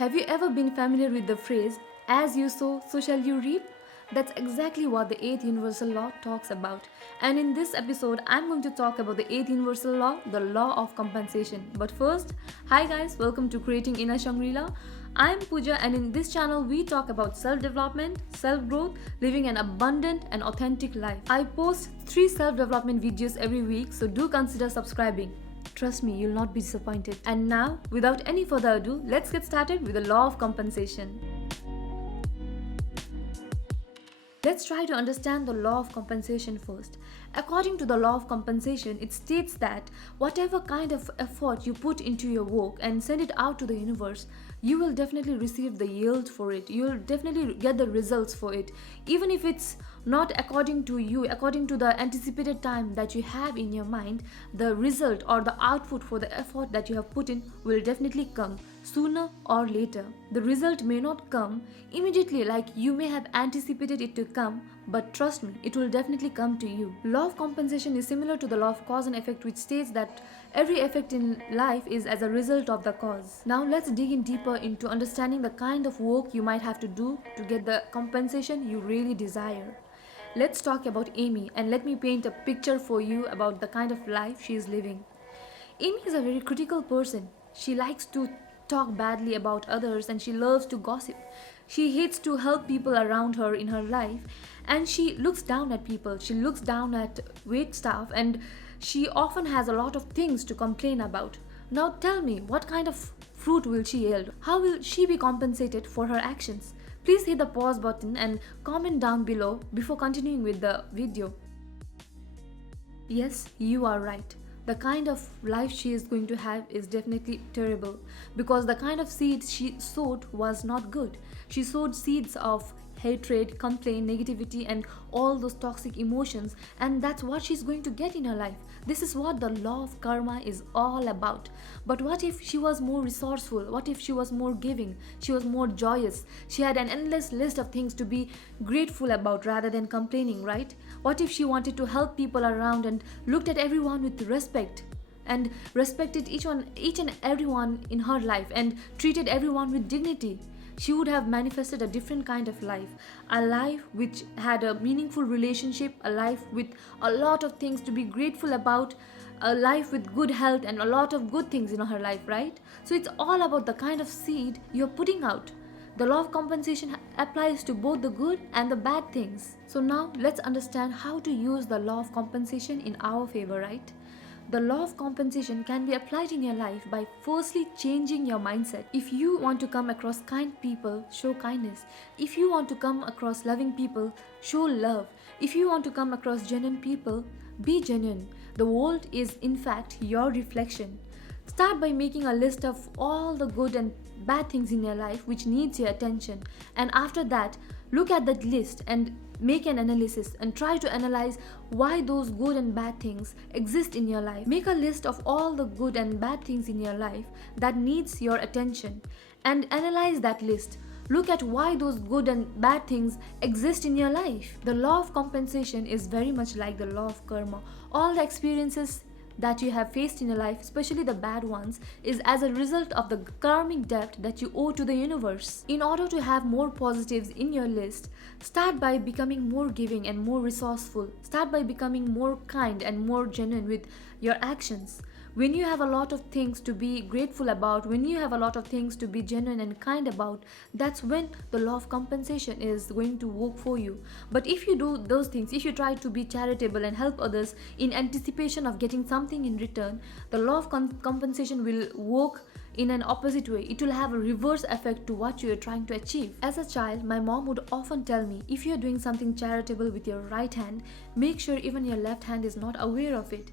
Have you ever been familiar with the phrase, as you sow, so shall you reap? That's exactly what the 8th universal law talks about. And in this episode, I'm going to talk about the 8th universal law, the law of compensation. But first, hi guys, welcome to Creating Inner Shangri-La. I'm Pooja, and in this channel, we talk about self-development, self-growth, living an abundant and authentic life. I post 3 self-development videos every week, so do consider subscribing. Trust me, you'll not be disappointed. And now, without any further ado, let's get started with the law of compensation. Let's try to understand the law of compensation first. According to the law of compensation, it states that whatever kind of effort you put into your work and send it out to the universe, you will definitely receive the yield for it. You will definitely get the results for it. Even if it's not according to you, according to the anticipated time that you have in your mind, the result or the output for the effort that you have put in will definitely come sooner or later. The result may not come immediately like you may have anticipated it to come, but trust me, it will definitely come to you. Law of compensation is similar to the law of cause and effect, which states that every effect in life is as a result of the cause. Now let's dig in deeper into understanding the kind of work you might have to do to get the compensation you really desire. Let's talk about Amy, and let me paint a picture for you about the kind of life she is living. Amy is a very critical person. She likes to talk badly about others and she loves to gossip. She hates to help people around her in her life, and she looks down at people. She looks down at wait staff, and she often has a lot of things to complain about. Now tell me, what kind of fruit will she yield? How will she be compensated for her actions? Please hit the pause button and comment down below before continuing with the video. Yes, you are right. The kind of life she is going to have is definitely terrible, because the kind of seeds she sowed was not good. She sowed seeds of hatred, complaint, negativity, and all those toxic emotions, and that's what she's going to get in her life. This is what the law of karma is all about. But what if she was more resourceful? What if she was more giving? She was more joyous. She had an endless list of things to be grateful about rather than complaining, right? What if she wanted to help people around and looked at everyone with respect and respected each and everyone in her life and treated everyone with dignity? She would have manifested a different kind of life, a life which had a meaningful relationship, a life with a lot of things to be grateful about, a life with good health and a lot of good things in her life, right? So it's all about the kind of seed you're putting out. The law of compensation applies to both the good and the bad things. So now let's understand how to use the law of compensation in our favor, right? The law of compensation can be applied in your life by firstly changing your mindset. If you want to come across kind people, show kindness. If you want to come across loving people, show love. If you want to come across genuine people, be genuine. The world is in fact your reflection. Start by making a list of all the good and bad things in your life which needs your attention, and after that, look at that list and make an analysis and try to analyze why those good and bad things exist in your life. Make a list of all the good and bad things in your life that needs your attention and analyze that list. Look at why those good and bad things exist in your life. The law of compensation is very much like the law of karma. All the experiences that you have faced in your life, especially the bad ones, is as a result of the karmic debt that you owe to the universe. In order to have more positives in your list, start by becoming more giving and more resourceful. Start by becoming more kind and more genuine with your actions. When you have a lot of things to be grateful about, when you have a lot of things to be genuine and kind about, that's when the law of compensation is going to work for you. But if you do those things, if you try to be charitable and help others in anticipation of getting something in return, the law of compensation will work in an opposite way. It will have a reverse effect to what you are trying to achieve. As a child, my mom would often tell me, if you are doing something charitable with your right hand, make sure even your left hand is not aware of it.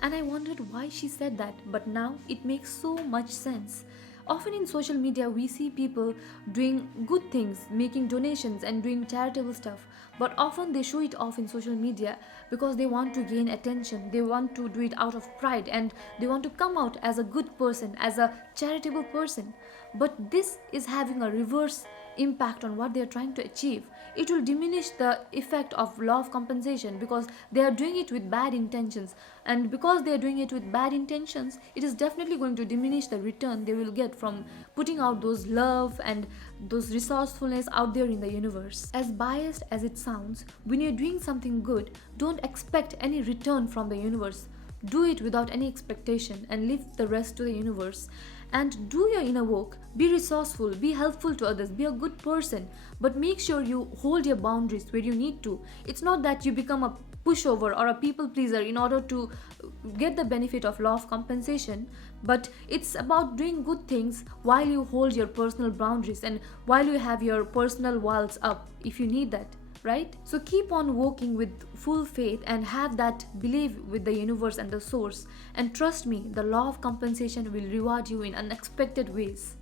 And I wondered why she said that, but now it makes so much sense. Often in social media, we see people doing good things, making donations and doing charitable stuff, but often they show it off in social media because they want to gain attention. They want to do it out of pride and they want to come out as a good person, as a charitable person. but this is having a reverse impact on what they are trying to achieve. It will diminish the effect of law of compensation because they are doing it with bad intentions, and because they are doing it with bad intentions, it is definitely going to diminish the return they will get from putting out those love and those resourcefulness out there in the universe. As biased as it sounds, when you're doing something good, don't expect any return from the universe. Do it without any expectation and leave the rest to the universe. And do your inner work. Be resourceful, be helpful to others, be a good person. But make sure you hold your boundaries where you need to. It's not that you become a pushover or a people pleaser in order to get the benefit of law of compensation, but it's about doing good things while you hold your personal boundaries and while you have your personal walls up if you need that, right? So keep on working with full faith and have that belief with the universe and the source, and trust me, the law of compensation will reward you in unexpected ways.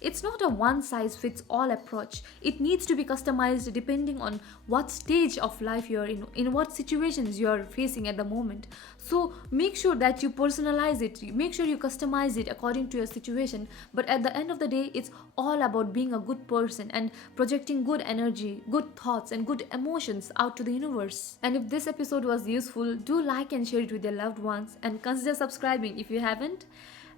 It's not a one size fits all approach. It needs to be customized depending on what stage of life you're in what situations you're facing at the moment. So make sure that you personalize it, make sure you customize it according to your situation. But at the end of the day, it's all about being a good person and projecting good energy, good thoughts, and good emotions out to the universe. And if this episode was useful, do like and share it with your loved ones, and consider subscribing if you haven't.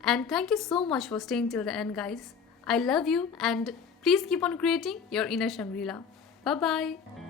And thank you so much for staying till the end, guys. I love you, and please keep on creating your inner Shangri-La. Bye bye.